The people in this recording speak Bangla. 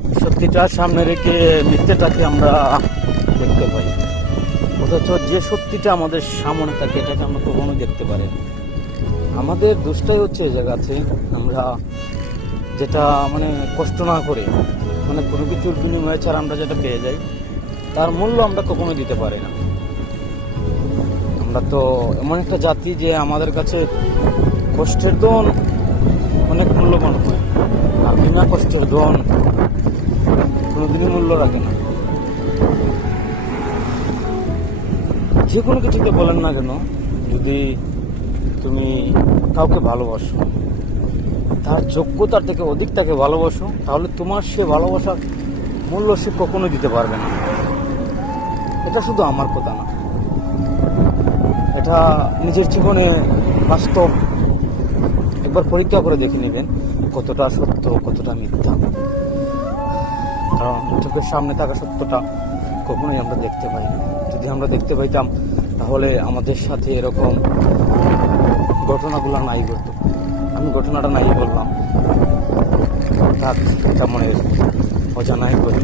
সত্যিটা সামনে রেখে মিথ্যেটাকে আমরা দেখতে পাই। অথচ যে সত্যিটা আমাদের সামনে থাকে, এটাকে আমরা কখনো দেখতে পারি আমাদের দোষটাই হচ্ছে এই জায়গাতে আমরা যেটা মানে কষ্ট না করে মানে কোনো কিছুর বিনিময়ে ছাড়া আমরা যেটা পেয়ে যাই, তার মূল্য আমরা কখনো দিতে পারি না। আমরা তো এমন একটা জাতি যে আমাদের কাছে কষ্টের দন অনেক মূল্যবান হয়, আর বিনা কষ্টের দন মূল্য রাখে না। যে কোনো কিছুতে বলেন না কেন, যদি তুমি কাউকে ভালোবাসো, তার যোগ্যতার থেকে অধিক তাকে ভালোবাসো, তাহলে তোমার সে ভালোবাসার মূল্য সে কখনো দিতে পারবে না। এটা শুধু আমার কথা না। এটা নিজের জীবনে বাস্তব একবার পরীক্ষা করে দেখে নেবেন কতটা সত্য, কতটা মিথ্যা। কারণ চোখের সামনে থাকা সত্যটা কখনোই আমরা দেখতে পাই না। যদি আমরা দেখতে পাইতাম, তাহলে আমাদের সাথে এরকম ঘটনাগুলো নাই ঘটতো। আমি ঘটনাটা নাই বললাম। অর্থাৎ কেমনের অজানাই করি